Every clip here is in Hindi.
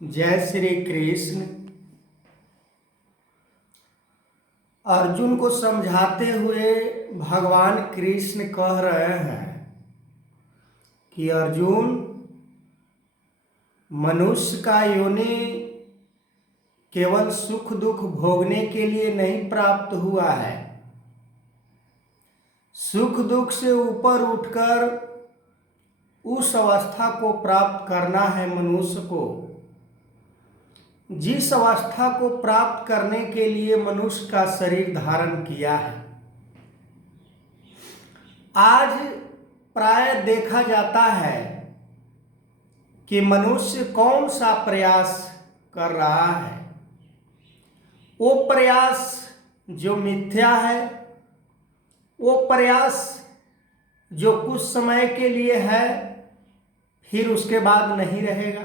जय श्री कृष्ण। अर्जुन को समझाते हुए भगवान कृष्ण कह रहे हैं कि अर्जुन, मनुष्य का योनि केवल सुख दुख भोगने के लिए नहीं प्राप्त हुआ है। सुख दुख से ऊपर उठकर उस अवस्था को प्राप्त करना है मनुष्य को, जिस अवस्था को प्राप्त करने के लिए मनुष्य का शरीर धारण किया है। आज प्राय देखा जाता है कि मनुष्य कौन सा प्रयास कर रहा है। वो प्रयास जो मिथ्या है, वो प्रयास जो कुछ समय के लिए है, फिर उसके बाद नहीं रहेगा।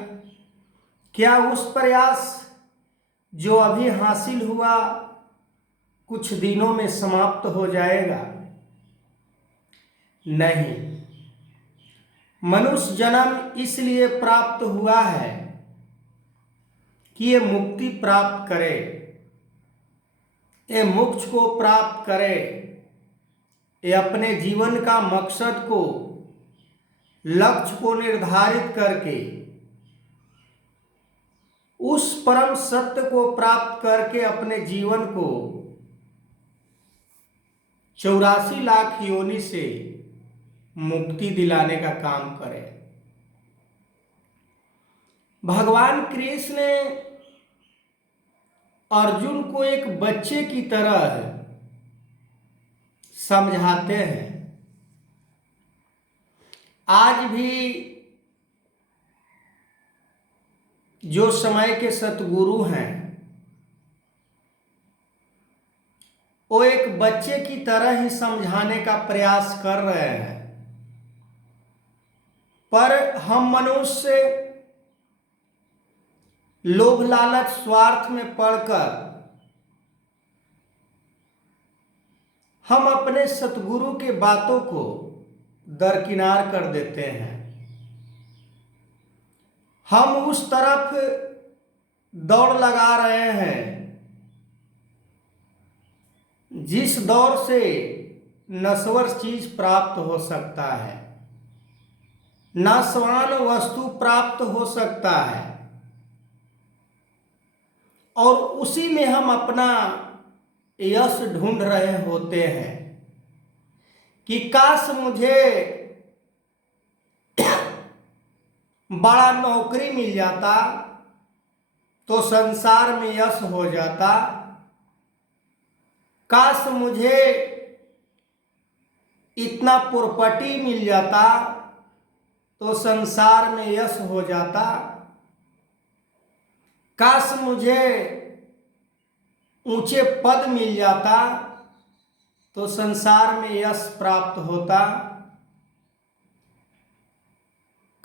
क्या उस प्रयास जो अभी हासिल हुआ कुछ दिनों में समाप्त हो जाएगा? नहीं। मनुष्य जन्म इसलिए प्राप्त हुआ है कि ये मुक्ति प्राप्त करे, ये मोक्ष को प्राप्त करे, ये अपने जीवन का मकसद को, लक्ष्य को निर्धारित करके उस परम सत्य को प्राप्त करके अपने जीवन को 84 लाख योनि से मुक्ति दिलाने का काम करे। भगवान कृष्ण ने अर्जुन को एक बच्चे की तरह समझाते हैं। आज भी जो समय के सतगुरु हैं, वो एक बच्चे की तरह ही समझाने का प्रयास कर रहे हैं। पर हम मनुष्य लोभ लालच स्वार्थ में पड़कर हम अपने सतगुरु के बातों को दरकिनार कर देते हैं। हम उस तरफ दौड़ लगा रहे हैं जिस दौड़ से नश्वर चीज प्राप्त हो सकता है, नाशवान वस्तु प्राप्त हो सकता है, और उसी में हम अपना यश ढूंढ रहे होते हैं कि काश मुझे बड़ा नौकरी मिल जाता तो संसार में यश हो जाता। काश मुझे इतना प्रॉपर्टी मिल जाता तो संसार में यश हो जाता। काश मुझे ऊंचे पद मिल जाता तो संसार में यश प्राप्त होता।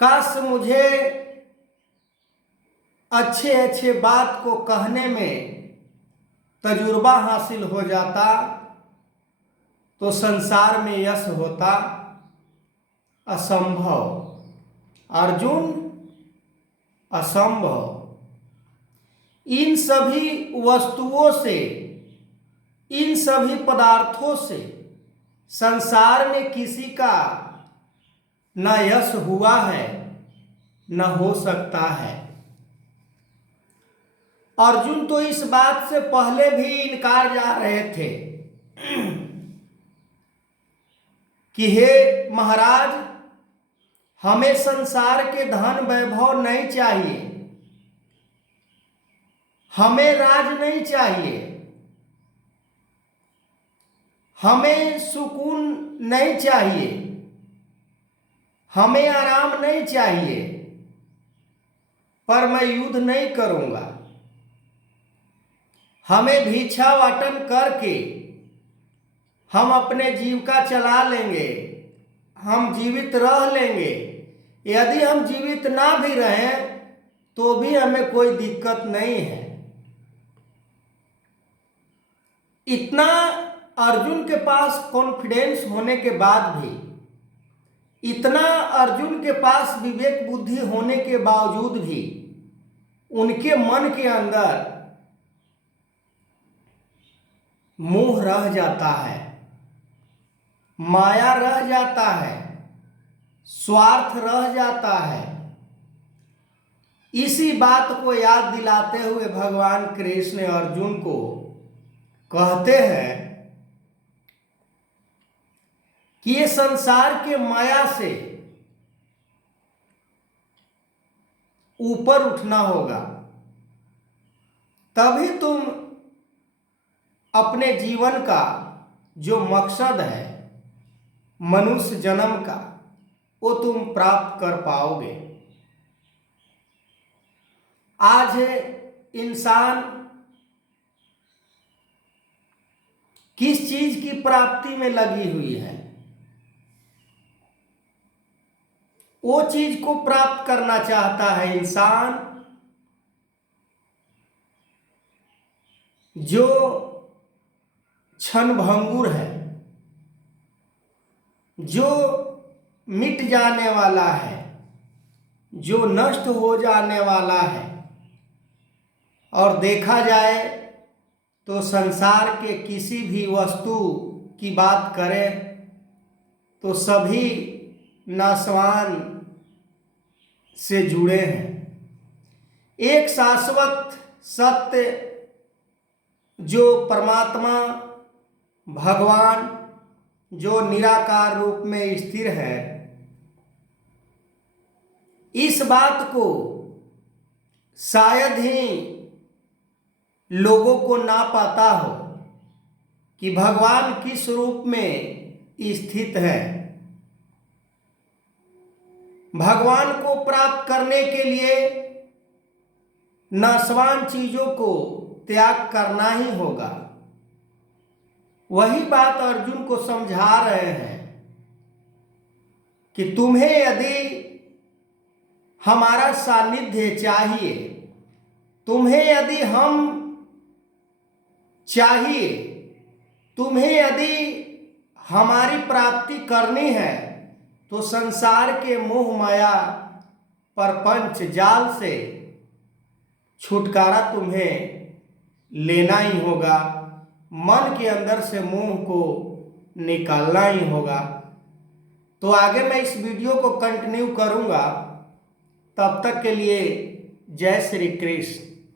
काश मुझे अच्छे अच्छे बात को कहने में तजुर्बा हासिल हो जाता तो संसार में यश होता। असंभव अर्जुन, असंभव। इन सभी वस्तुओं से, इन सभी पदार्थों से संसार में किसी का न यश हुआ है न हो सकता है। अर्जुन तो इस बात से पहले भी इनकार जा रहे थे कि हे महाराज, हमें संसार के धन वैभव नहीं चाहिए, हमें राज नहीं चाहिए, हमें सुकून नहीं चाहिए, हमें आराम नहीं चाहिए, पर मैं युद्ध नहीं करूंगा। हमें भिक्षावाटन करके हम अपने जीविका चला लेंगे, हम जीवित रह लेंगे। यदि हम जीवित ना भी रहें तो भी हमें कोई दिक्कत नहीं है। इतना अर्जुन के पास कॉन्फिडेंस होने के बाद भी, इतना अर्जुन के पास विवेक बुद्धि होने के बावजूद भी उनके मन के अंदर मोह रह जाता है, माया रह जाता है, स्वार्थ रह जाता है। इसी बात को याद दिलाते हुए भगवान कृष्ण अर्जुन को कहते हैं कि ये संसार के माया से ऊपर उठना होगा, तभी तुम अपने जीवन का जो मकसद है मनुष्य जन्म का, वो तुम प्राप्त कर पाओगे। आज इंसान किस चीज की प्राप्ति में लगी हुई है? वो चीज को प्राप्त करना चाहता है इंसान जो क्षणभंगुर है, जो मिट जाने वाला है, जो नष्ट हो जाने वाला है। और देखा जाए तो संसार के किसी भी वस्तु की बात करें तो सभी नाशवान से जुड़े हैं। एक शाश्वत सत्य जो परमात्मा भगवान जो निराकार रूप में स्थिर है, इस बात को शायद ही लोगों को ना पता हो कि भगवान किस रूप में स्थित है। भगवान को प्राप्त करने के लिए नाशवान चीजों को त्याग करना ही होगा। वही बात अर्जुन को समझा रहे हैं कि तुम्हें यदि हमारा सानिध्य चाहिए, तुम्हें यदि हम चाहिए, तुम्हें यदि हमारी प्राप्ति करनी है, तो संसार के मोह माया प्रपंच जाल से छुटकारा तुम्हें लेना ही होगा। मन के अंदर से मोह को निकालना ही होगा। तो आगे मैं इस वीडियो को कंटिन्यू करूंगा। तब तक के लिए जय श्री कृष्ण।